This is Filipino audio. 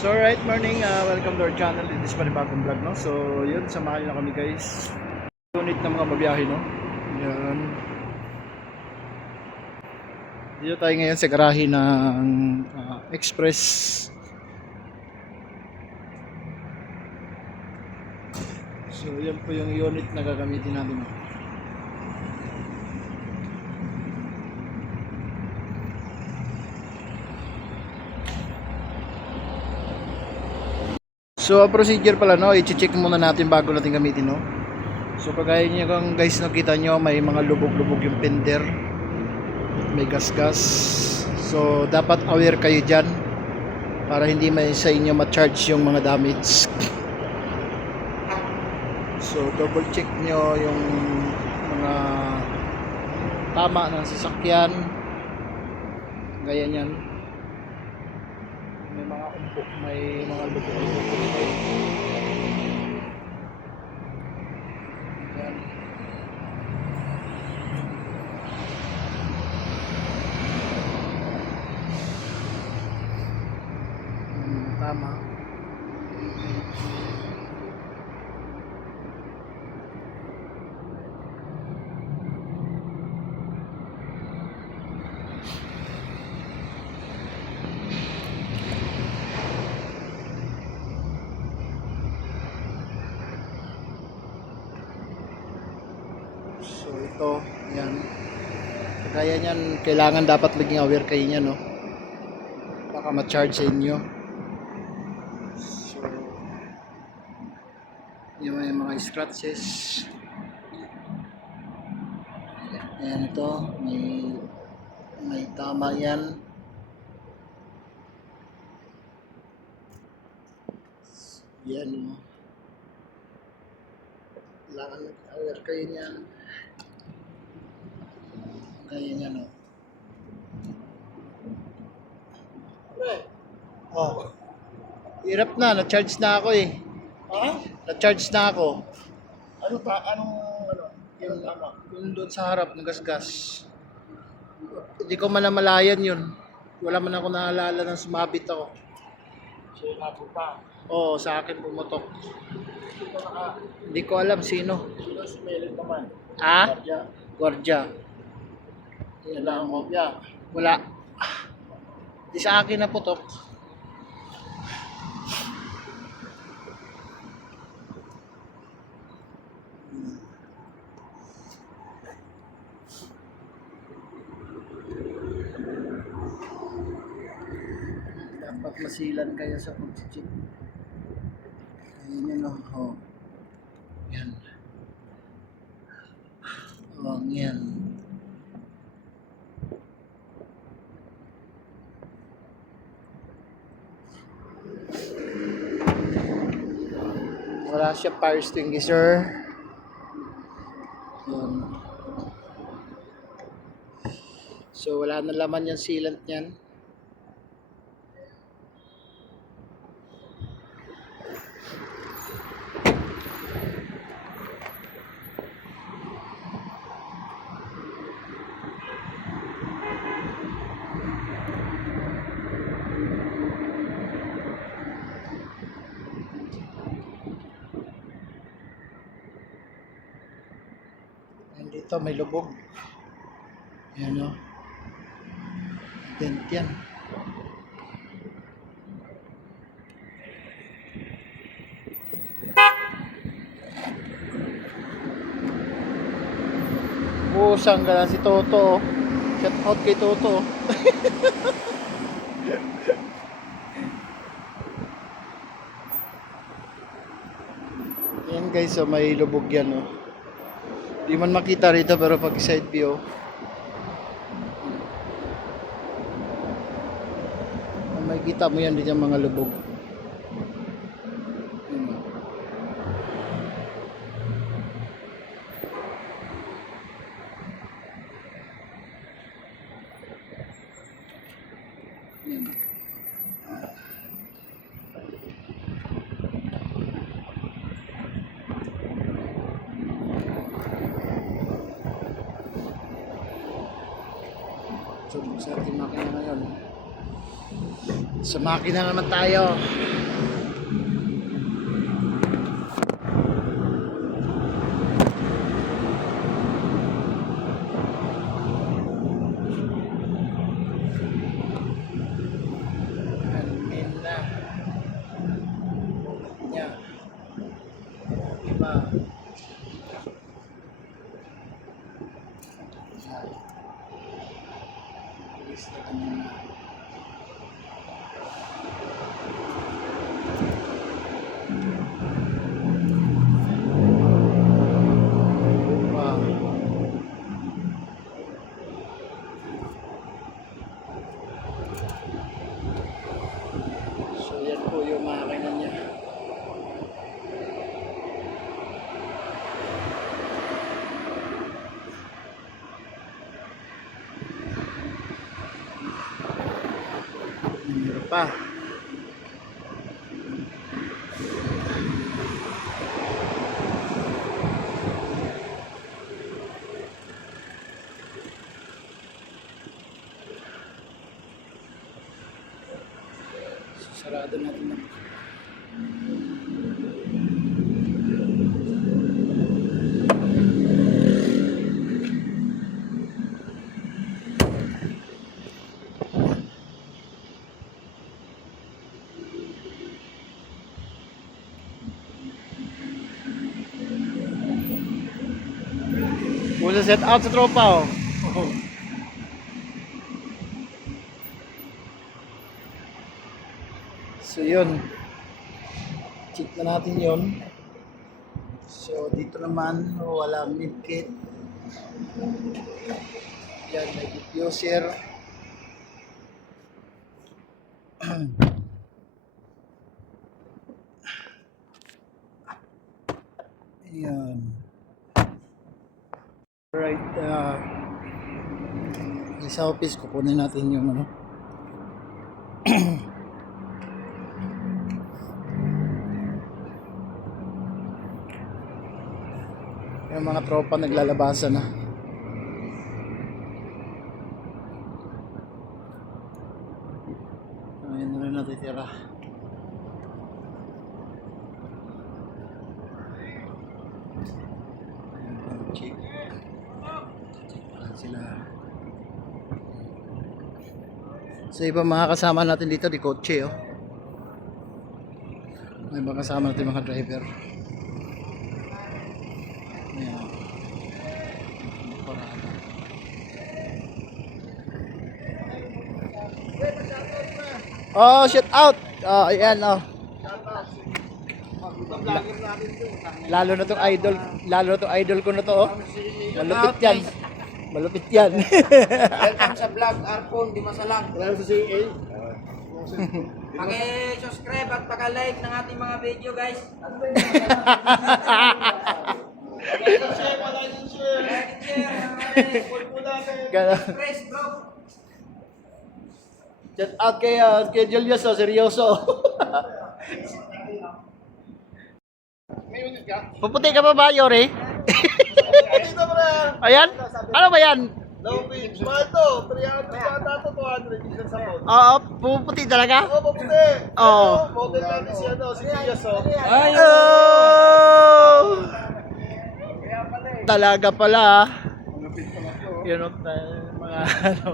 So right morning, welcome to our channel. This is panibagong vlog, no? So yun, samahan nyo kami guys. Unit ng mga babiyahe, no? Yan. Dito tayo ngayon sa garahe ng Express. So yan po yung unit na gagamitin natin, no? So procedure pala, no, i-check muna natin bago natin gamitin, no. So kagaya niyo kung guys nakita nyo, may mga lubog-lubog yung fender, may gas-gas. So dapat aware kayo dyan para hindi may sa inyo ma-charge yung mga damage. So double check nyo yung mga tama ng sasakyan, gaya nyan. May mga umpok, may mga lubog-lubog. Yan. Tama. So ito, yan. Kaya niyan, kailangan dapat maging aware kayo niyan, no. Baka ma-charge sa inyo. So yung may mga scratches. Ayan ito, may tama yan. Yan, no. Kailangan mag-aware kayo niyan. Kaya niya, no. Oh. Hirap na, na-charge na ako eh. Ha? Na-charge na ako. Anong Yung, yung doon sa harap, nagasgas. Hindi ko man namalayan yun. Wala man ako naalala nang sumabit ako. siya napunta? Oo, sa akin pumutok. Sino naka? Hindi ko alam sino. Sino si Melin naman? Ha? Kaya, Gwardiya. wala ang kopya. Wala. Di sa akin na putok. Dapat masilan kayo sa pag-check. Ayun yun, no? Oh. Yan. Oh, yan. Wala siya fire extinguisher. Yan. So wala na laman yung sealant niyan. Dito may lubog. Yan, o. Dent yan. Pusang ka na si Toto. Shout out kay Toto. Yan guys, so may lubog yan, o. Di man makita rito pero pag side view, makikita mo yan din yung mga lubog. Yan. So, sa ating makina ngayon. Sa makina naman tayo. Yan po yung makina niya. Meron pa. Sarado natin na. Muna set out sa tropa oh. So yun. Check na natin yun. So dito naman walang midkit. Yan may diffuser. Yan. Right, sa office kukunin natin yung ano. Yung mga tropa naglalabasan na. Ayun na rin natitira. Ayun, check. Sila. So iba mga kasama natin dito di kotse oh. May mga kasama natin mga driver. Ayan. Parada. Oh, shout out. Oh, ayan oh. Lalo na tong idol ko na to oh. Malupit yan. Malupit yan. Welcome sa vlog, Arpon, di masalang. Wala sa CA. Paki-subscribe at paki-like ng ating mga video, guys. Gano'n. Press, bro. Shout out kay Julius oh, seryoso. May unit ka? Puputi ka pa ba, Yori? Dito mo na. Ayan? Ano ba yan? Low pitch. Mahal to. 300 bata to 200. Isang sapon. Oo, puputi talaga? Oo, mabuti. Oo. Model natin si si Diaz oh. Oh! Talaga pala ah. Malapit pala to. Yun oh, mga ano,